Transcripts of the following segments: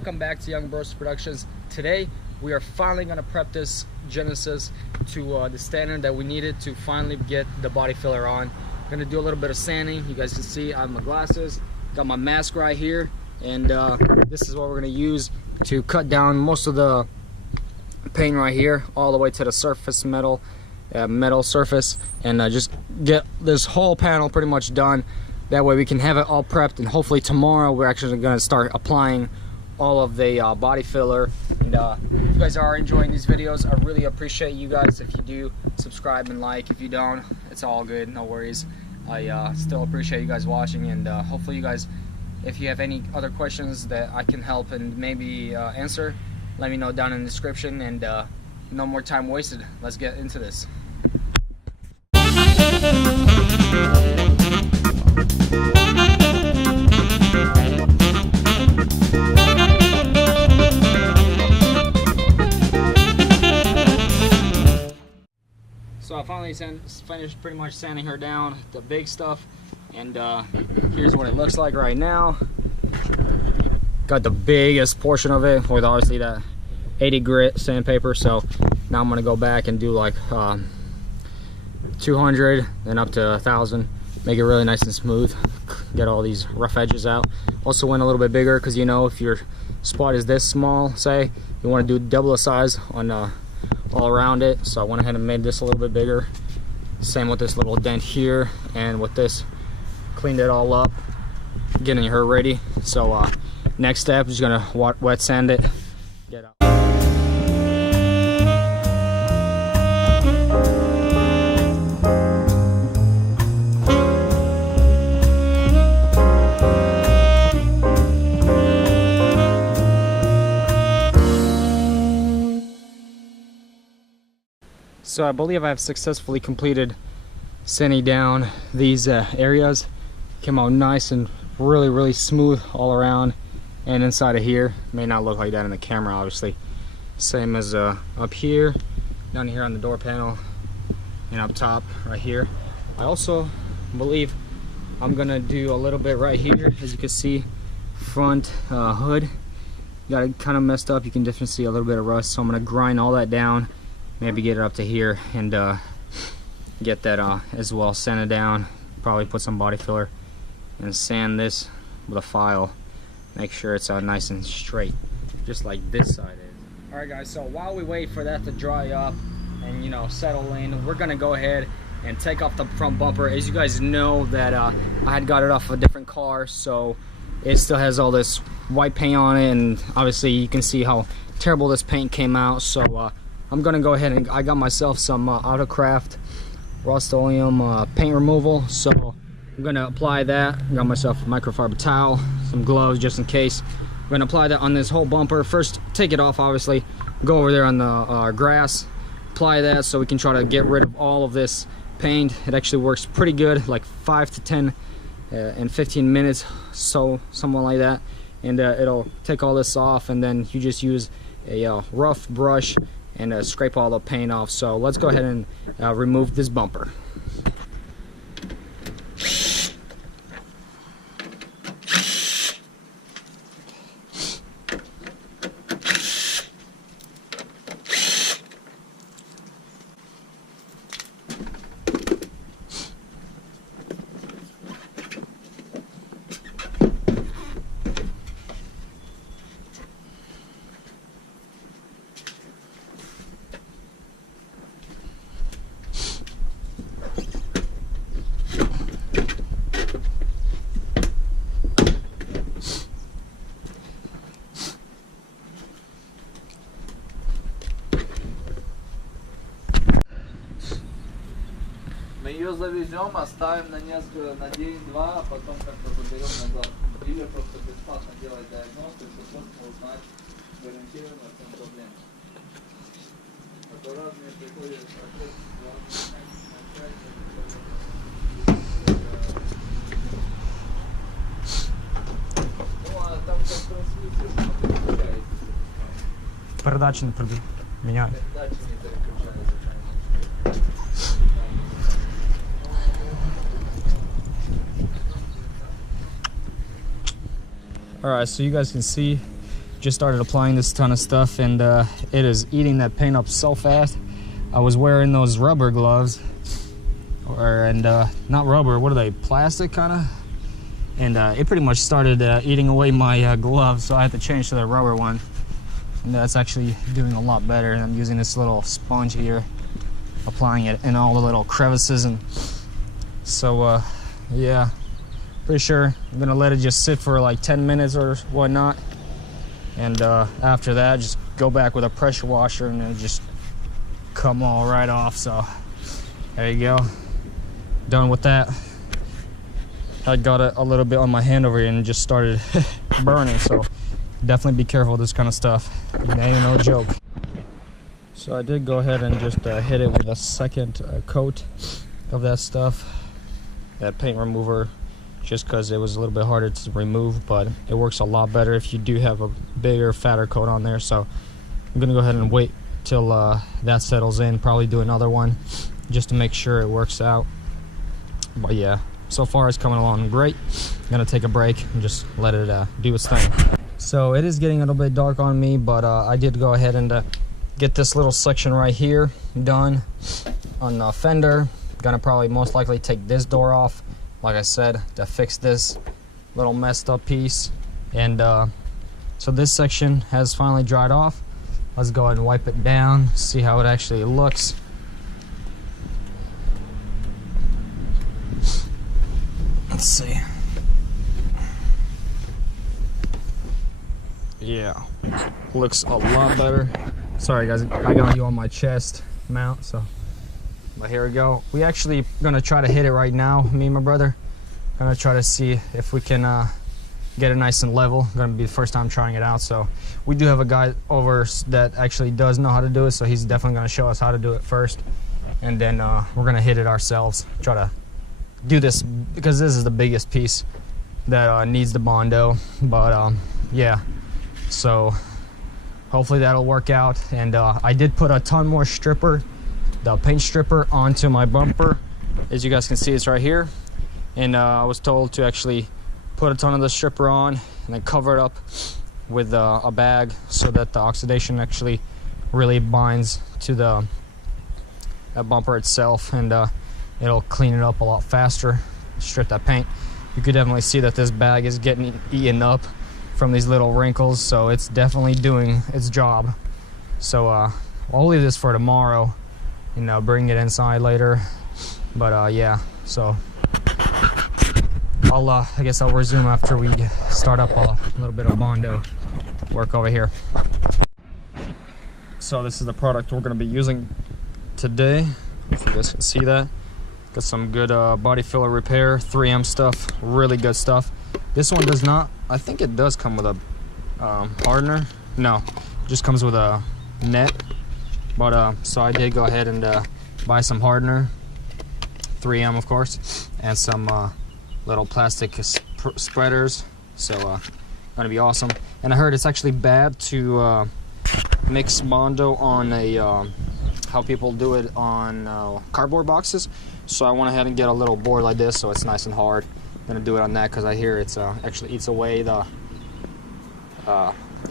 welcome back to Young Bros Productions. Today we are finally going to prep this Genesis to the standard that we needed to finally get the body filler on. I'm going to do a little bit of sanding. You guys can see I have my glasses, got my mask right here, and this is what we're going to use to cut down most of the paint right here all the way to the surface metal surface, and just get this whole panel pretty much done. That way we can have it all prepped, and hopefully tomorrow we're actually going to start applying all of the body filler. And if you guys are enjoying these videos, I really appreciate you guys. If you do, subscribe and like. If you don't, it's all good, no worries. I still appreciate you guys watching, and hopefully you guys, if you have any other questions that I can help and maybe answer, let me know down in the description. And no more time wasted, let's get into this. So I finally finished pretty much sanding her down, the big stuff, and here's what it looks like right now. Got the biggest portion of it with obviously that 80 grit sandpaper. So now I'm gonna go back and do like 200, then up to 1,000, make it really nice and smooth, get all these rough edges out. Also went a little bit bigger because, you know, if your spot is this small, say, you want to do double the size on all around it. So I went ahead and made this a little bit bigger. Same with this little dent here, and with this, cleaned it all up, getting her ready. So next step is gonna wet sand it, get out. So I believe I have successfully completed sanding down these areas. Came out nice and really smooth all around, and inside of here. May not look like that in the camera, obviously. Same as up here, down here on the door panel, and up top right here. I also believe I'm gonna do a little bit right here. As you can see, front hood got it kind of messed up. You can definitely see a little bit of rust, so I'm gonna grind all that down, maybe get it up to here, and get that as well sanded down. Probably put some body filler and sand this with a file. Make sure it's nice and straight, just like this side is. Alright guys, so while we wait for that to dry up and, you know, settle in, we're gonna go ahead and take off the front bumper. As you guys know, that I had got it off a different car, so it still has all this white paint on it, and obviously you can see how terrible this paint came out. So I'm gonna go ahead and I got myself some Autocraft Rust-Oleum paint removal, so I'm gonna apply that. Got myself a microfiber towel, some gloves just in case. I'm gonna apply that on this whole bumper. First, take it off, obviously. Go over there on the grass, apply that so we can try to get rid of all of this paint. It actually works pretty good, like 5 to 10 and 15 minutes, so something like that. And it'll take all this off, and then you just use a rough brush and scrape all the paint off. So let's go ahead and remove this bumper. Мы ее завезем, оставим на несколько, на день-два, а потом как-то заберем назад. Или просто бесплатно делать диагностику, чтобы просто узнать гарантированно, в чем проблема. А то разные приходят ну а там как трансмиссия переключается. Передачи не меняют. Передачи не переключаются. Alright, so you guys can see just started applying this ton of stuff, and it is eating that paint up so fast. I was wearing those rubber gloves, not rubber, what are they, plastic kind of? And it pretty much started eating away my gloves, so I had to change to the rubber one. And that's actually doing a lot better. And I'm using this little sponge here, applying it in all the little crevices. And so yeah, pretty sure I'm gonna let it just sit for like 10 minutes or whatnot, and after that just go back with a pressure washer and it'll just come all right off. So there you go, done with that. I got a little bit on my hand over here and just started burning, so definitely be careful with this kind of stuff. It ain't no joke. So I did go ahead and just hit it with a second coat of that stuff, that paint remover, just because it was a little bit harder to remove, but it works a lot better if you do have a bigger, fatter coat on there. So I'm gonna go ahead and wait till that settles in, probably do another one just to make sure it works out. But yeah, so far it's coming along great. I'm gonna take a break and just let it do its thing. So it is getting a little bit dark on me, but I did go ahead and get this little section right here done on the fender. Gonna probably most likely take this door off, like I said, to fix this little messed up piece. And so this section has finally dried off. Let's go ahead and wipe it down, see how it actually looks. Let's see. Yeah, looks a lot better. Sorry guys, I got you on my chest mount, so. But here we go. We actually gonna try to hit it right now, me and my brother. Gonna try to see if we can get it nice and level. Gonna be the first time trying it out, so we do have a guy over that actually does know how to do it, so he's definitely gonna show us how to do it first, and then we're gonna hit it ourselves. Try to do this because this is the biggest piece that needs the Bondo. But yeah, so hopefully that'll work out. And I did put a ton more stripper, the paint stripper, onto my bumper. As you guys can see, it's right here, and I was told to actually put a ton of the stripper on and then cover it up with a bag so that the oxidation actually really binds to the bumper itself, and it'll clean it up a lot faster, strip that paint. You could definitely see that this bag is getting eaten up from these little wrinkles, so it's definitely doing its job. So I'll leave this for tomorrow and bring it inside later. But yeah, so I guess I'll resume after we start up a little bit of Bondo work over here. So this is the product we're going to be using today, if you guys can see that. Got some good body filler repair, 3M stuff, really good stuff. This one does not, I think it does come with a hardener. No, it just comes with a net. But so I did go ahead and buy some hardener, 3M of course, and some little plastic spreaders. So gonna be awesome. And I heard it's actually bad to mix Bondo on a how people do it on cardboard boxes. So I went ahead and get a little board like this, so it's nice and hard. I'm gonna do it on that because I hear it's actually eats away the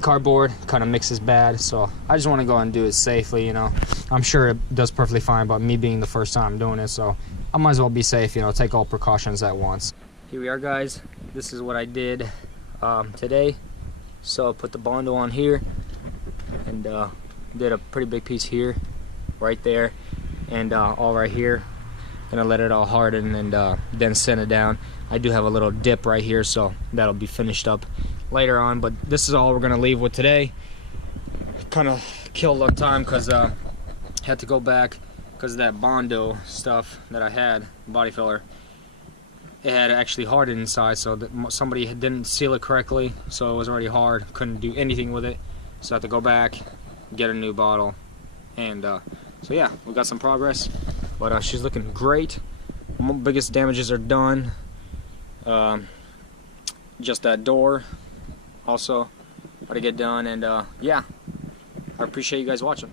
cardboard, kind of mixes bad. So I just want to go and do it safely, you know. I'm sure it does perfectly fine, but me being the first time doing it, so I might as well be safe, you know, take all precautions at once. Here we are, guys. This is what I did today. So I put the Bondo on here and did a pretty big piece here, right there, and all right here. Gonna let it all harden and then sand it down. I do have a little dip right here, so that'll be finished up later on, but this is all we're gonna leave with today. Kind of killed on time because had to go back because of that Bondo stuff that I had, body filler. It had actually hardened inside, so that somebody didn't seal it correctly, so it was already hard. Couldn't do anything with it, so I had to go back, get a new bottle, and so yeah, we got some progress. But she's looking great. Biggest damages are done. Just that door also got to get done, and yeah, I appreciate you guys watching,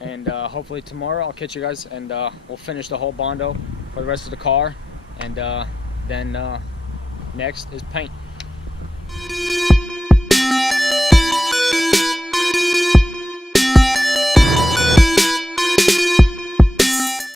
and hopefully tomorrow I'll catch you guys, and we'll finish the whole Bondo for the rest of the car, and then next is paint.